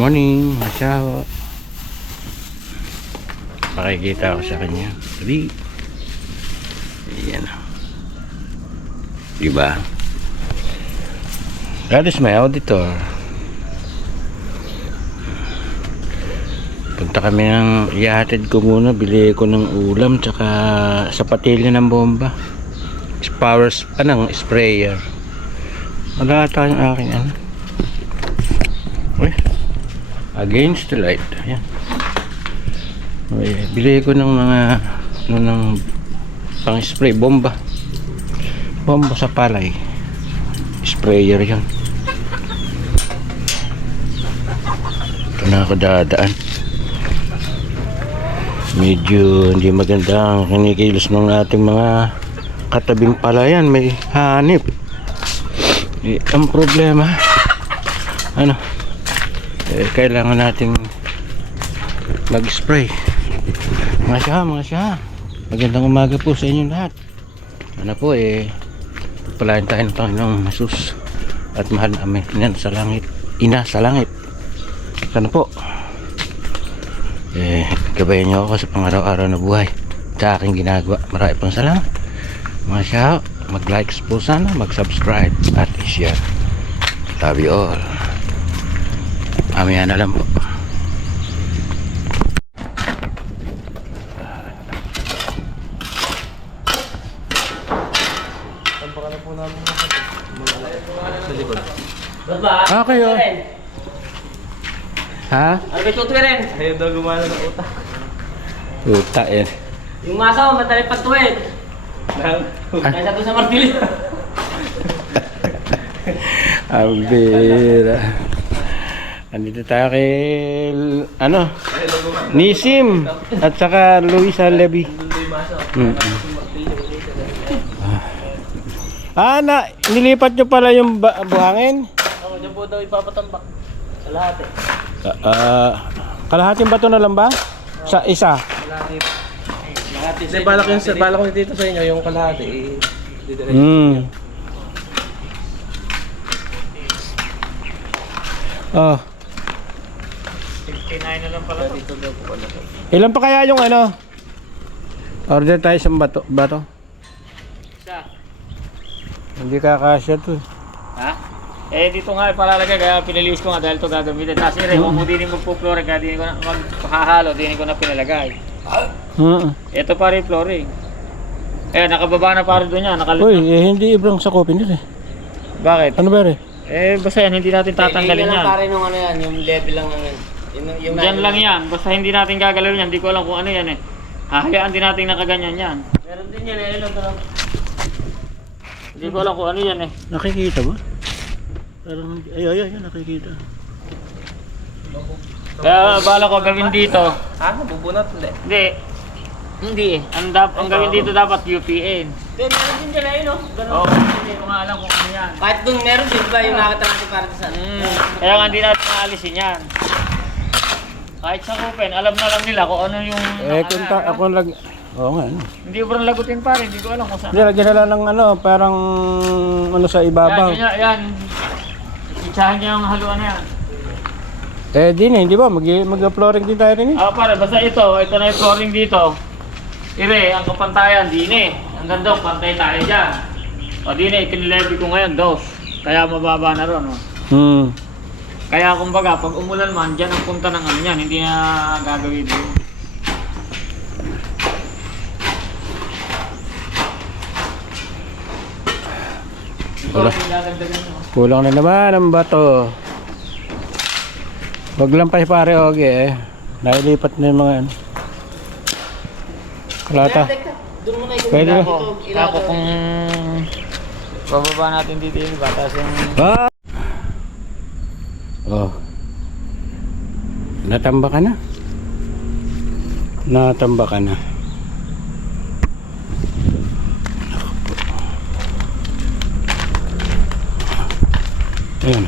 Morning, ciao. Pakikita ako sa kanya. Sabi. Ayan. Diba? That is my auditor. Punta kami ng ihatid ko muna. Bili ko ng ulam tsaka sapatilya ng bomba. Power, sprayer. Wala tayong aking ano. Uy. Against the light. Ayan. Bili ko ng mga ng pang spray bomba sa palay, sprayer yan. Ito na ako dadaan. Medyo hindi maganda ang kinikilos ng ating mga katabing palayan. May hanip. Ang problema ano, kailangan nating mag-spray. Mga siya. Magandang umaga po sa inyo lahat. Ano po pagpalain tayo ng Panginoong Jesus at mahal namin yan sa langit, ina sa langit. Ano po, gabayan niyo ako sa pang-araw-araw na buhay sa aking ginagawa. Marami pang salamat. Mga siya, mag-likes po sana, mag-subscribe at i-share. Love you all. Mamaya na lang po. Okay, oh. Ha? Ano ba tutuwirin? Ayaw daw gumana ng utak. Uta yan. Yung masaw, madali patuwid. Kaysa doon sa martilyo. Ang bira. Andito tayo kay Nisim at saka Luisa Levy. Nilipat nyo pala yung buhangin? Oo, dyan po daw ipapatambak. Sa lahat Kalahating bato na lang ba? Sa isa? Kalahati. Hindi, balak ko dito sa inyo, yung kalahati. Oh. 59 na lang pala. Dito daw po pala. Ilan pa kaya yung order tayo sa bato? Isa. Hindi kakasya to. Ha? Dito nga palalagay kaya pinilinis ko nga dahil ito gagamitin. Tapos kung hindi mo po flooring kaya hindi ko na magpakahalo, hindi ko na pinalagay. Ito pa rin flooring. Nakababa na pa rin doon yan. Uy, hindi ibrang sa kopin nila eh. Bakit? Ano ba rin? Basta yan, hindi natin tatanggalin yan. Pare nung yan, yung level lang ng yung Diyan lang yan. Basta hindi natin gagalawin yan. Hindi ko alam kung ano yan Hahayaan din natin nakaganyan yan. Meron din yan Hindi ko alam kung ano yan Nakikita ba? Parang, ay, nakikita. Kaya bala ko gawin dito. Nabubunot? Hindi. Ang gawin dito dapat UPN. Meron din dyan Ganun. Hindi ko nga alam kung ano yan. Kahit dun meron din ba yung nakita natin para sa Kaya nga hindi natin naalisin yan. Kahit sa open, alam na lang nila kung ano yung... Ako oo nga, Hindi ko parang lagutin pare, hindi ko alam kung saan. Hindi, lagyan na lang ng parang sa ibabaw. Yan. Itsahan niya yung haluan na yan. Di ba? Mag-flooring din tayo rin Pare, basta ito na yung flooring dito. Ang kapantayan, hanggang doon, pantay tayo dyan. Itinilevy ko ngayon, dos. Kaya mababa na ron. Kaya kumbaga, pag umulan man, dyan ang punta ng yan, hindi na gagawin doon. Kulang na naman ang bato. Wag lang pa pare, nailipat na yung mga kalata. Pwede ba? Ako kung bababa natin dito yung batas yung... Natamba ka na? Natamba ka na. Ayun.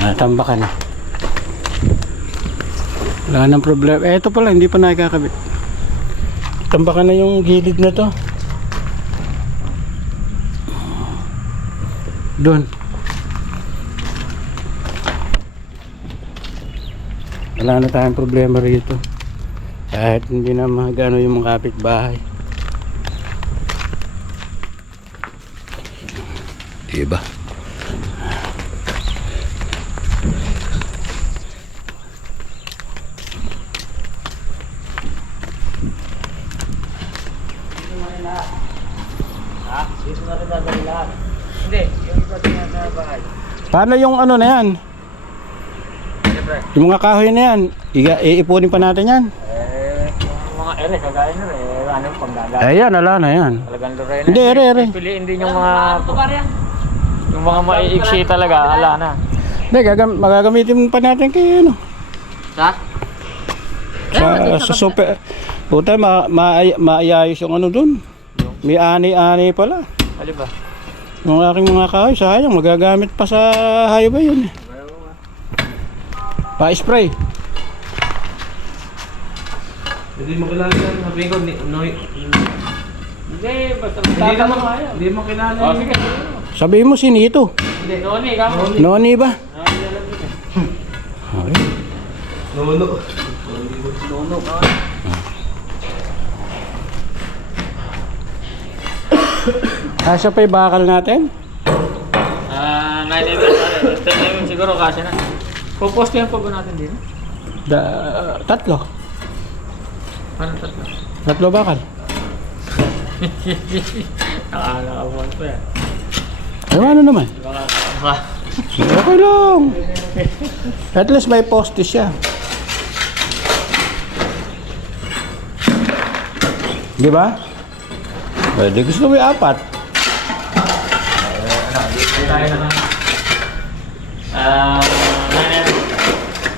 Natamba ka na. Wala nang problema. Ito pala, hindi pa nakakabit. Tambakan na yung gilid na to. Doon. Wala na tayong problema rito. Kahit hindi na magano yung mga kapitbahay. Diba? Ha? Dito na rin dadali lahat. Hindi, yung iba din sa bahay. Paano yung ano na yan? Siyempre. Yung mga kahoy na yan, iipunin pa natin yan. Yung mga ere, kagaya nyo ano yung panggagamit. Ayan, ala na yan. Talagang luray na. Hindi, ere. Piliin din yung mga... Yung mga maiiksi talaga, ala na. Hindi, magagamitin pa natin kayo ano. Ha? Sa super. Puta, maayayos yung ano dun. May ani-ani pala. Ali ba? Yung aking mga kahoy, sayang, magagamit pa sa highway yun. Pa-spray. Hindi mo kilala yan. Sabi ko, Hindi, basta hindi mo kilala Oh, yan. sige. Sabihin mo sinito. Hindi, Noni, kamo. Noni ba? Noni, alam ko. Okay. Nuno. Nuno, Kasya pa yung bakal natin? 9 mm siguro kasi na. Pupost yan pa ba natin din? Tatlo. Ano tatlo? Tatlo bakal. Nakakalawan pa yan. Ay, ano naman? Baka, Okay lang. At least may poste siya. Di ba? Pwede gusto mo yung 4. Hindi tayo na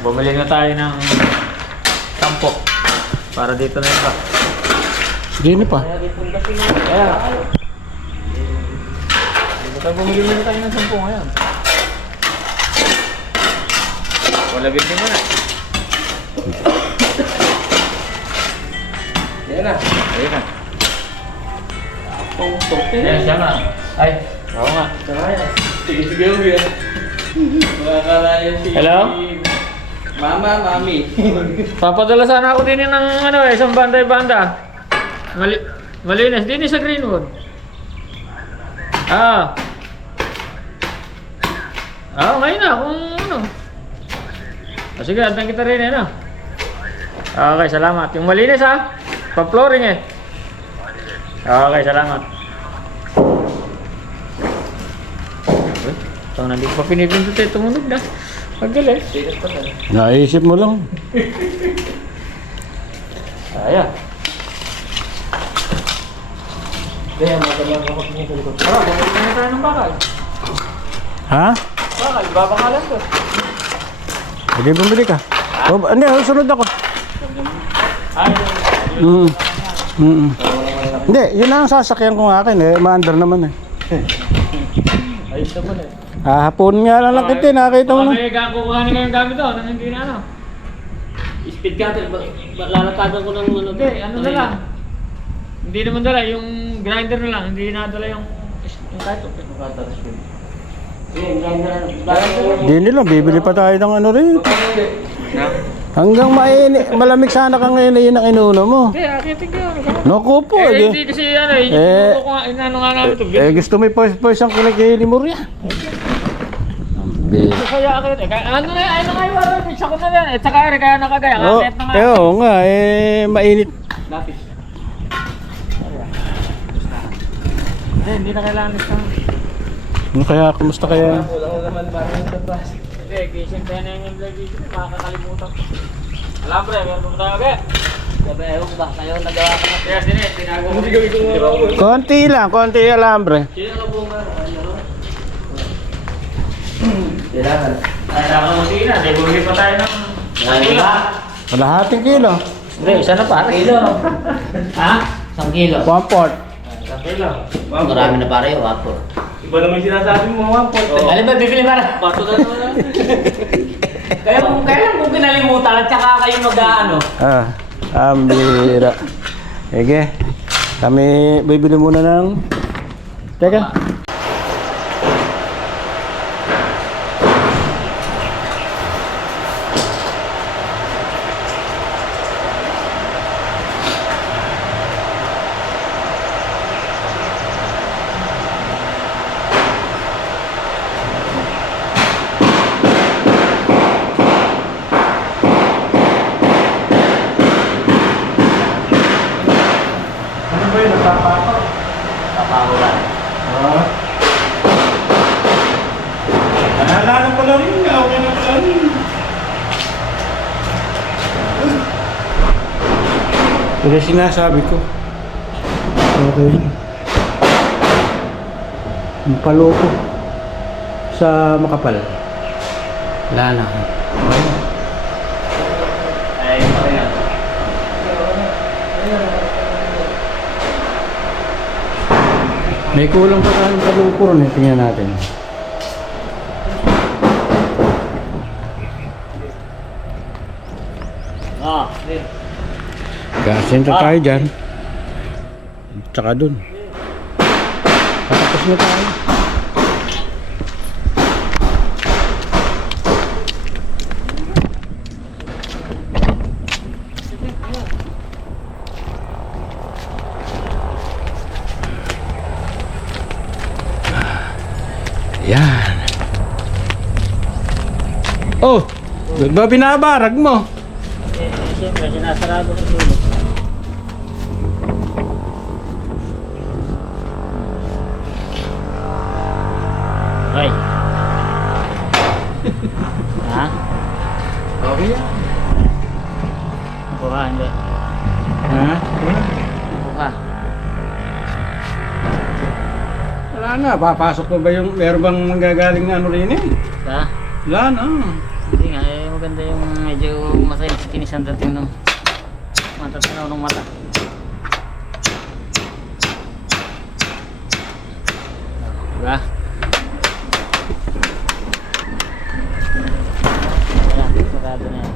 bumili na tayo ng tampo para dito na iba. Hindi pa. Kaya bumili na tayo ng sampo ngayon. Wala bilhin mo na. Yan na. Ayun na. Ayan siya nga. Ay, oo nga. Sige, Ubi. Makakalayan si... Hello? Mama, mami. Papadala sana ako din ng ano isang banda. Malinis din sa Greenwood. Ngayon na kung ano. Sige, antan kita rin ano. Okay, salamat. Yung malinis ha. Pa-flooring eh. Okay, salamat. Ito nandito pa pinipindot eh. Tumunog na. Magaling. Naisip mo lang. Ayan. Kaya magalang ako niya sa likod. Bumili na tayo ng bakal. Ha? Bakal, babangalan ko. Hindi bumili ka. Hindi, sunod ako. Ay, Hindi, yun ang sasakyan ko ng akin eh. Maandar naman eh. ayos naman eh. Hapon nga lang kita, nakita mo na. May kukuhanin kayong gamit doon, nang hindi na ano. Speed cutter, lalatagan ko ng ano. Hindi, ano na lang. Hindi naman dala, yung grinder na lang, hindi na dala yung kahit Hindi nila, bibili pa tayo ng ano rin. Hanggang malamig sana ka ngayon, yun ang inuuna mo. Hindi, akitin ko. Naku po, Hindi kasi ano inano nga namin ito. gusto mo yung ang kinagili mo rin. Kaya akit, ano nga yung wala, pizza ko na yan. Tsaka kaya nakagaya, akit na nga. Oo nga, mainit. Lapis. Hindi na kailangan nito. Ano kaya, kumusta kaya? Wala naman parang sa bus. Hindi, gising tayo na yung vlog dito, makakalimutan ko. Alam pre, meron mo tayo agad. Sabi, ewan ko ba, kayo nagawa ko na. Kaya sini, tinago ko. Konti alambre. Sino ka po nga? Kailangan. Ay, nakamuti na. Dahil bumili pa tayo ng... kilo. Kalahating kilo. Hindi, isa na pare. Kilo. Ha? 1 kilo. 1 quart. Isang kilo. Marami na pare, wapo. Iba naman yung sinasabi mo, mga pot. Alam ba, bibili pare? Pato na naman. Kailan kung kinalimutan at saka kayo mag-ano? Ambira. Sige. Kami bibili muna ng... Teka. Papahulan. Naalala ko lang yun. Okay na pala yun. Pero sinasabi ko. Okay. Yung paloko sa makapal. Wala na. Okay. Ay, okay na. May kulang pa tayong paloko ron. Tingnan natin. Din. Gasin tayo dyan. Tsaka dun. Patapos na tayo. Yan. Oh! Ba't ba binabarag mo? Siyempre, sinasarado ko dulo. Okay. Ha? Okay yan. Buka, hindi. Ha? Buka. Wala na, papasok mo ba yung meron bang manggagaling na ano rin eh? Ha? Wala na. Hindi nga, eh, maganda yung medyo masaya sa kinis ang dating ng mata, tanaw ng mata. Diba? Ayan, sarado na yan.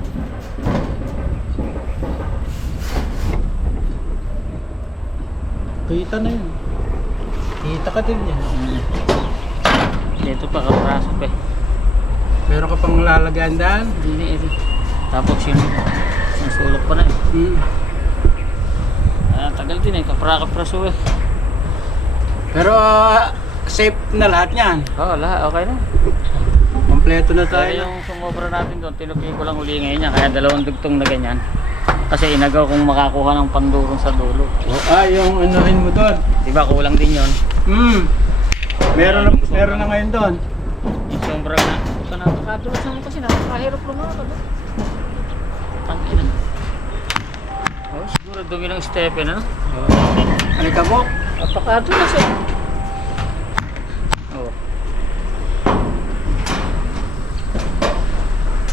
Kita na yun. Kita ka din yan. Dito pa, kapraso pa eh. Meron ka pang lalagyan dyan? Hindi na ito. Tapos yun, nasulok pa na eh. Tagal din eh, kapraso eh. Pero safe na lahat yan. Oo, lahat, okay na. Kompleto na Kaya tayo. yung sumobra natin doon, tinupi ko lang uli ngayon yan. Kaya 2 dugtong na ganyan. Kasi inagaw kung makakuha ng pangdurong sa dulo. Yung anuhin mo doon. Diba kulang din yun? Meron na ngayon doon. Yung sombra na. Ito na, nakatulas naman kasi nakakahirap lumakad. Tangina. Oh, siguro dumi ng Stephen, ano? Ano ka mo? Napakadulas eh. Oh.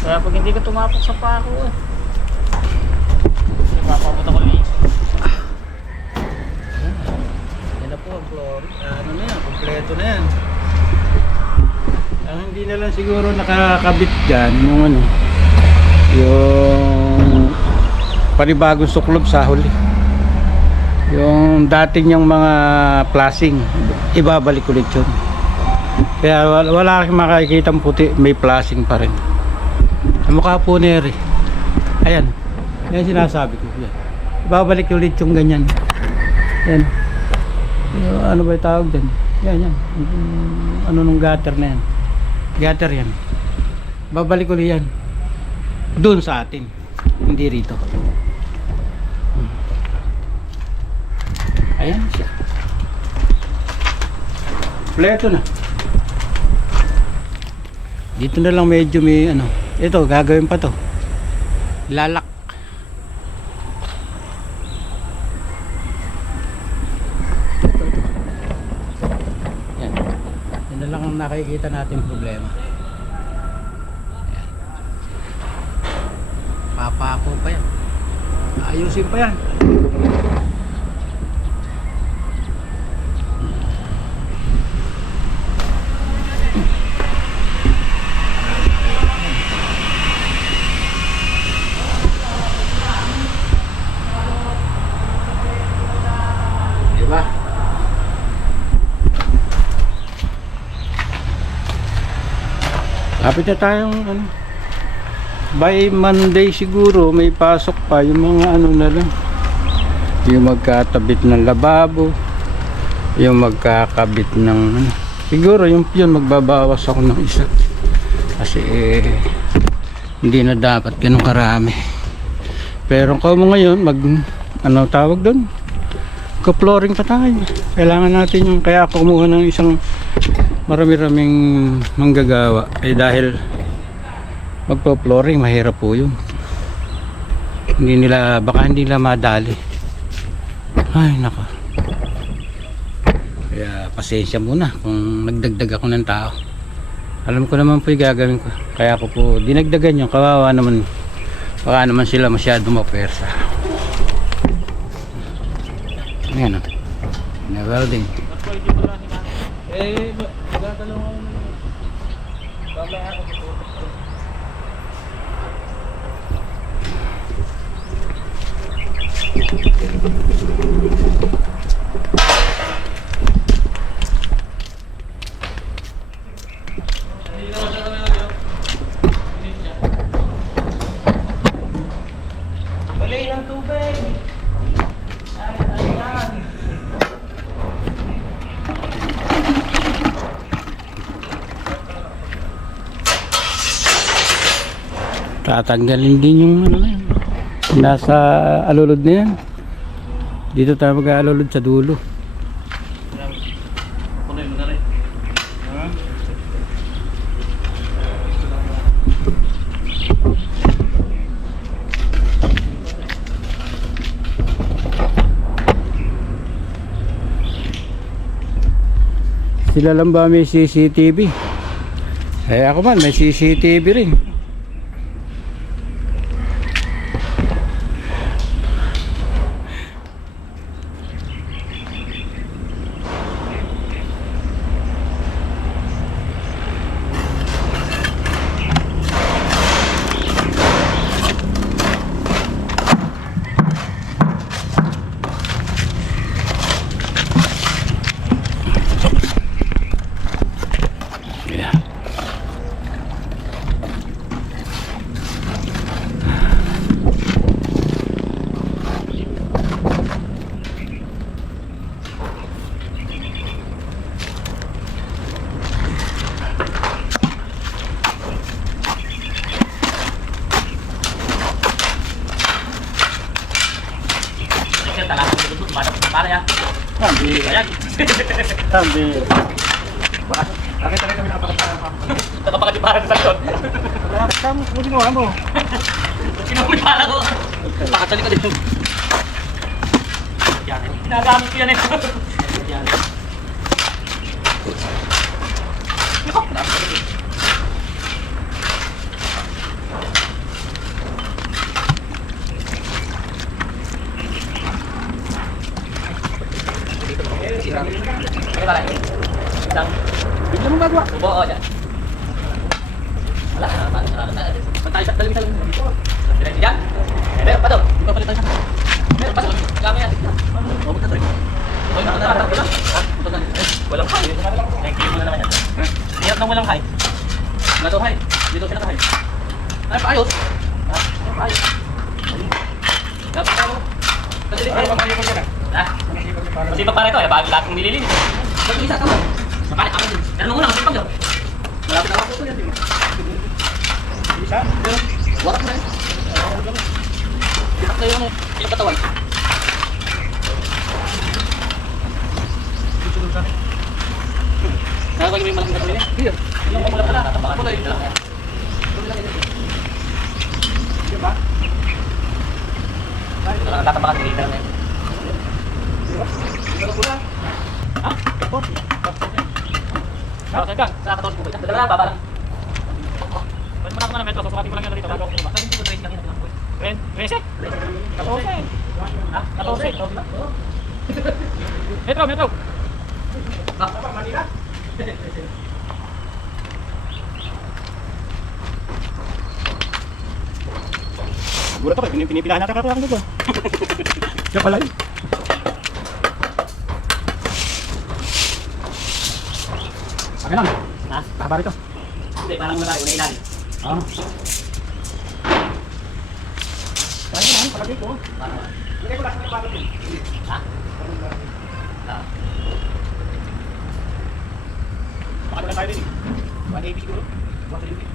Kaya pag hindi ka tumapok sa pako eh. Mapapunta ko lang. Yan na po ang glory. Ano na yan, kompleto na yan. Ang hindi na lang siguro nakakabit dyan, yung ano, yung panibagong suklob sa huli. Yung dating yung mga plasing, ibabalik ulit yun. Kaya wala kang makikitang puti, may plasing pa rin. Ang mukha po ni Eri. Ayan. Yan sinasabi ko. Yan. Ibabalik ulit yung ganyan. Yan. Ano ba yung tawag din? Yan, yan. Ano nung gutter na yan? Gutter yan. Babalik ulit yan. Doon sa atin. Hindi rito. Ayan siya. Kompleto na. Dito na lang medyo may ano. Ito, gagawin pa to. Lalak. Yan. Yan na lang ang nakikita natin problema. Yan. Papako pa yan. Ayusin pa yan. Diba? Lapit na tayong ano, by Monday siguro may pasok pa yung mga ano na lang, yung magkatabit ng lababo, yung magkakabit ng ano. Siguro yung yun magbabawas ako ng isa kasi hindi na dapat ganun karami. Pero kung mo ngayon mag ano tawag doon, Magka-flooring pa tayo. Kailangan natin yung, kaya ako kumuha ng isang marami-raming manggagawa. Dahil magpa-flooring, mahirap po yun. Baka hindi nila madali. Ay, nako. Kaya pasensya muna kung nagdagdag ako ng tao. Alam ko naman po yung gagawin ko. Kaya ako po dinagdagan yung kawawa naman. Baka naman sila masyado mapersa. Ayan o. Na-welding. Magdadalaw ako naman. Babaya ako dito. Bali ng tubig. Tatanggalin din yung ano na yan. Nasa alulod na yan. Dito tayo mag-aalulod sa dulo. Punoy mo na rin. Sila lang ba may CCTV? Eh ako man may CCTV rin. Tambi. Bakit talaga kami nakapagpapalang pa? Nakapakadiparan sa likod. Kamu, ginawa mo. Kinumipala ko. Pakatali ka din. Yan. Ginagamit ko yan eh. Yan. Bigla mo gagawa. Subo ako dyan. Wala. Pantay sa dalim. Diretso dyan. Meron pa doon. Meron pa doon. Kami yan. Walang high. Thank you na naman yan. Hirap nang walang high. Wala to high. Dito sila ka high. Ay, paayos. Paayos. Dapat ako. Ha? Masipag para ito. Bago lahat ng nililinis. Mag-isa ka mo. Napalik ako din. Pero nung una, masipag daw. Malapit ako po yan. Isa? Warak na rin. Itak na yung katawan. Nakakagay mo yung malaking katawan niya? Hindi. Yung pamula pala. Tatapakan. Kulay. Diba? Tatapakan. Hindi na yun. Ha? Kapot? Saan ka? Sa 14 po. Dala na, baba lang. Pwede mo na metro. Susukatin ko lang yan dito. Bago ako kumaba. Saan yung trace lang yun? 13? 14? Ha? 14? Metro. Manila? Siguro to, pinipilahan natin kapag dito. Diyan pala yun. Akin lang. Ha? Kahaba rito. Hindi, parang wala tayo. Wala ilalim. Ah. Kaya naman, palagay ko. Lagay ko lang sa bago din. Ha? Ha? Baka na tayo din. 180 siguro. 180.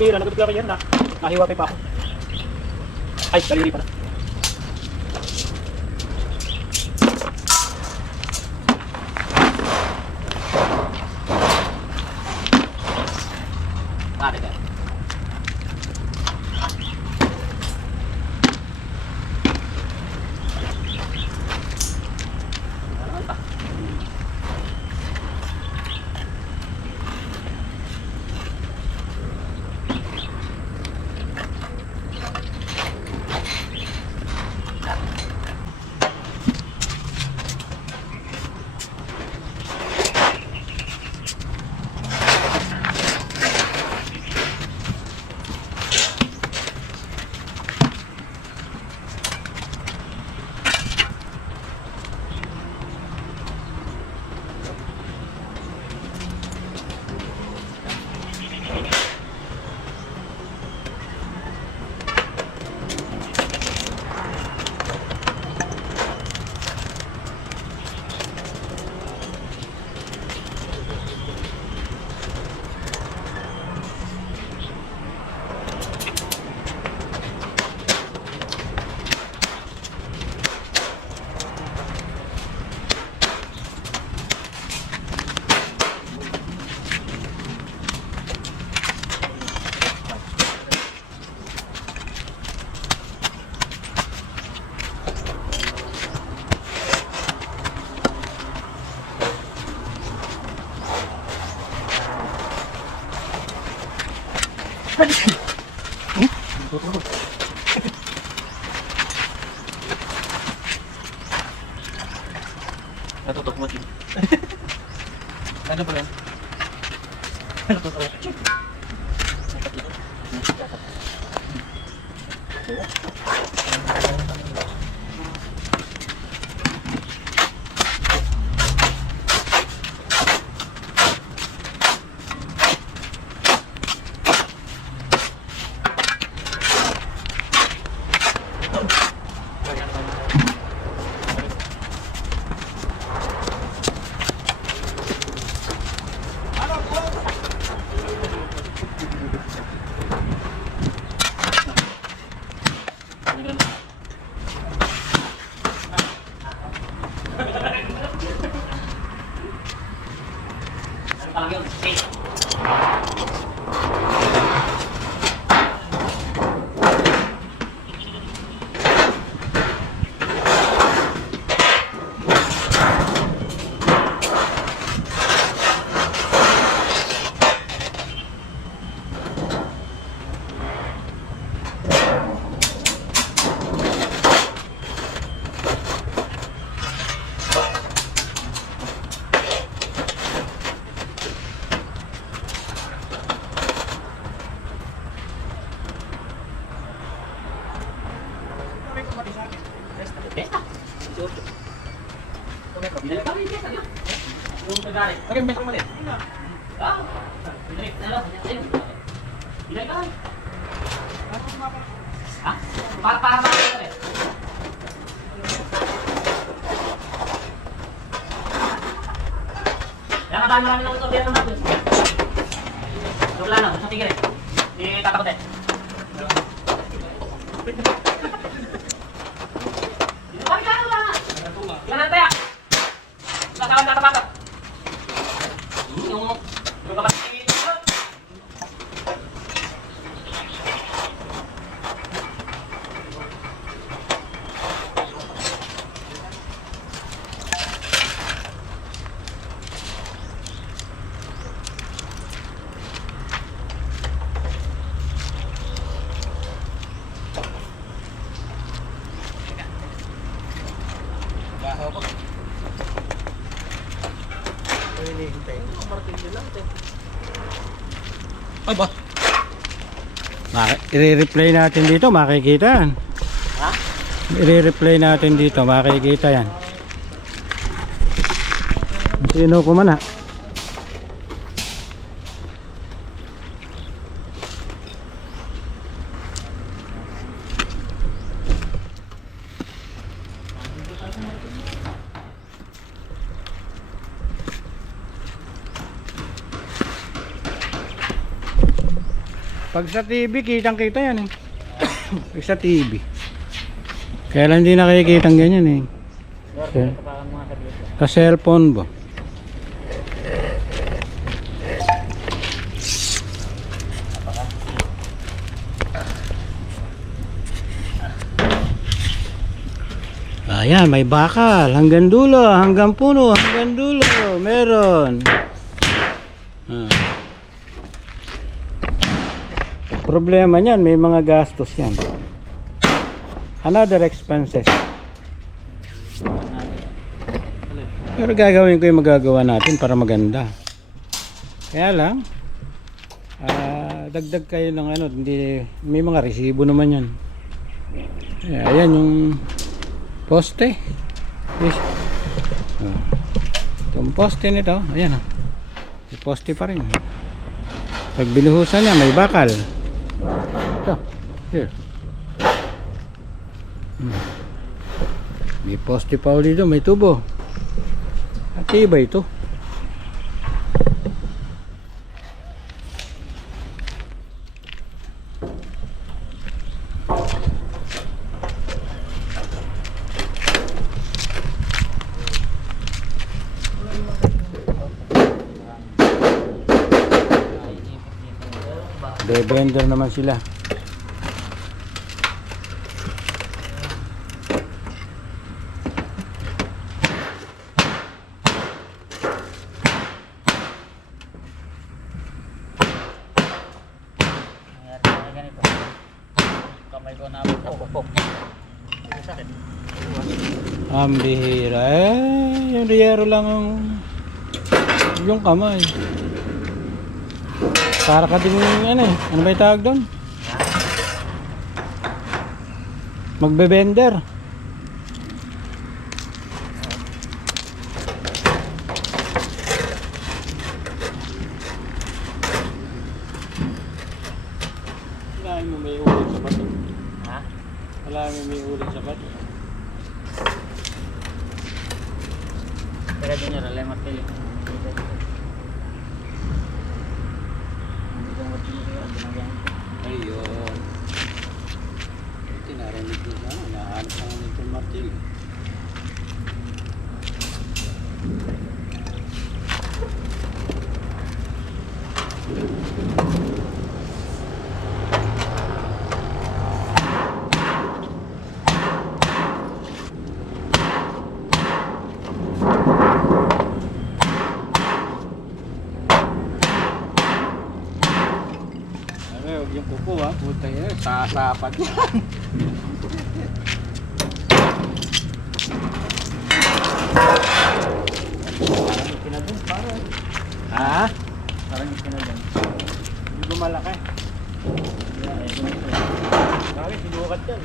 bihira, nagabigla kayo na. Nahiwapay pa ako. Ay, daliri pala. Pare ka. Natutok mo din. Ano ba yan? Natutok. Okay, may mali. Marami lang ito biyan ng natin. Wala na, sa tigre. Tatakot eh. Yan ang taya. Kasama na tapatak. Yung kapatid. Ay ba? I-replay natin dito, makikita yan. Ha? I-replay natin dito, makikita yan. Sino ko man ha? Pag sa TV, kitang-kita yan eh. Pag sa TV. Kaya lang hindi nakikita ang ganyan eh. Sa cellphone ba? Ayan, may bakal. Hanggang dulo, hanggang puno, hanggang dulo. Meron. Ah. Problema niyan, may mga gastos yan. Another expenses. Pero gagawin ko yung magagawa natin para maganda. Kaya lang, dagdag kayo ng ano, hindi, may mga resibo naman yan. Ayan yung poste. Yes. Itong poste nito, ayan o. May poste pa rin. Pag binuhusan niya, may bakal. Ito, here. May poste pa ulit dito, may tubo. At iba ito. Bebender naman sila. Kamay ko na po. Ang bihira. Yung riyero lang yung kamay. Para ka din ano eh. Ano ba yung tawag doon? Magbe-bender. Wala mo may ulit sa bato. Ha? Wala mo may ulit sa bato. Pero doon yun, lemon tea. Ayun. Ito narinig ko na. Nahanap ko nito martil. Huwag yung kuko ha, puta yun, sasapat yan. Parang ikinadun, parang. Ha? Parang ikinadun. Hindi ko malaki. Bakit, sinukat yan.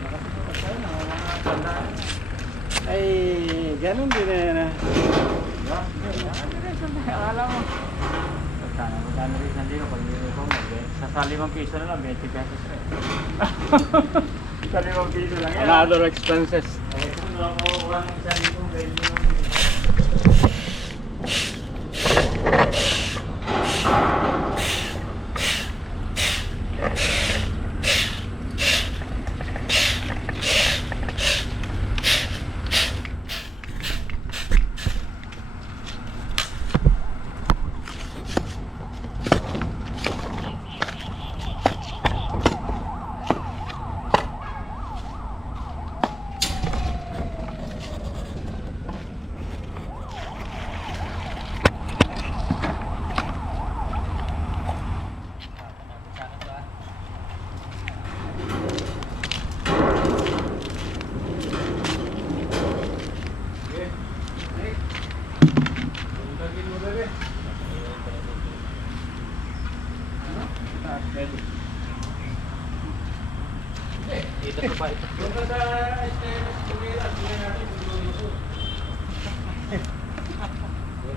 Nakasinukat tayo, nakakatandaan. Ay, ganun din na yan ha. Akala mo. Sana magkano rin nandito pag nilito mo. Sa 5 piso na lang, 20 pesos rin. Sa 5 piso lang yan. Another expenses. Eh, kung nakakuha ng 1,000, 20 lang. Dito pa ba ito? Yung sa kumira, tingnan natin kung luluso.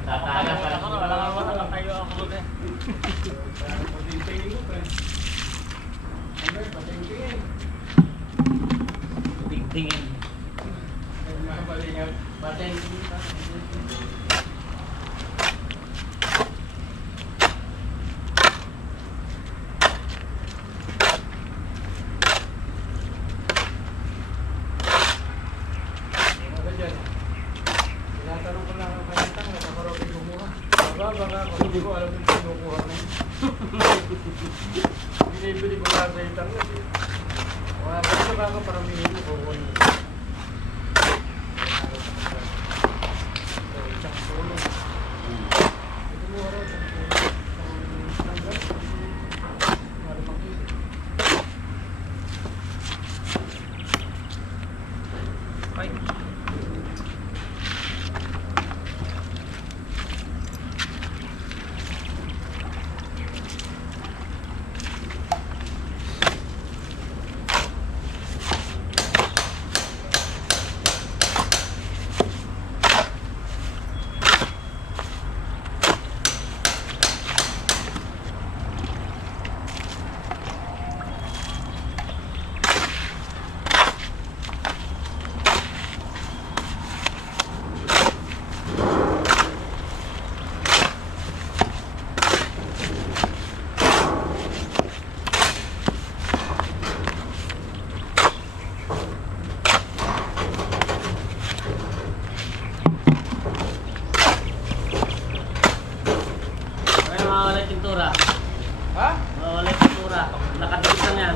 Tatagas pa lang ako, wala kayo ako eh. Patingtingin mo pa. Ano, patingtingin. Tingtingin. Patingtingin pa. baka ako, hindi ko alam kung kinukuha na yun. Binibili ko nga sa itang yun. Wala ba ito baka parang binili ko ko yun. Isang tulong. Ito mo araw, isang tulong. Isang tulong. Malamang ito. Ay. Kaya mawawala yung pintura. Ha? Mawawala yung pintura. Nakadikit lang yan.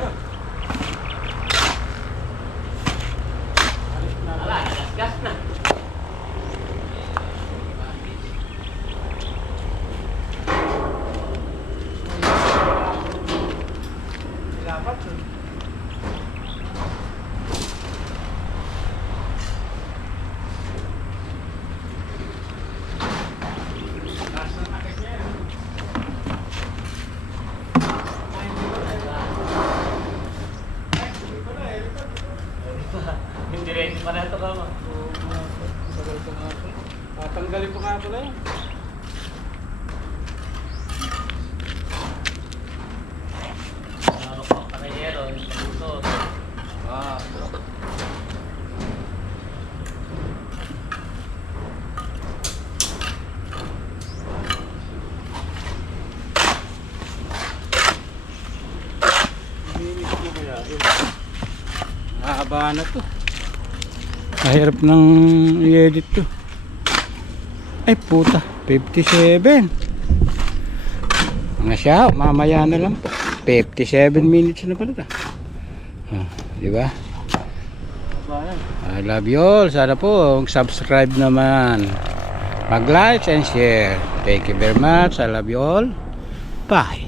Wala, gas na. Dapat yun. Hindi rin, pareho ito ka mo. Tatanggalin pa nga pala yun. Marupok pa kay Hero, yung puso. Mahaba na to. Mahirap nang i-edit to. Ay puta, 57. Mga siya, mamaya na lang po. 57 minutes na pala. Di ba? I love you all. Sana po subscribe naman. Mag-like and share. Thank you very much. I love you all. Bye.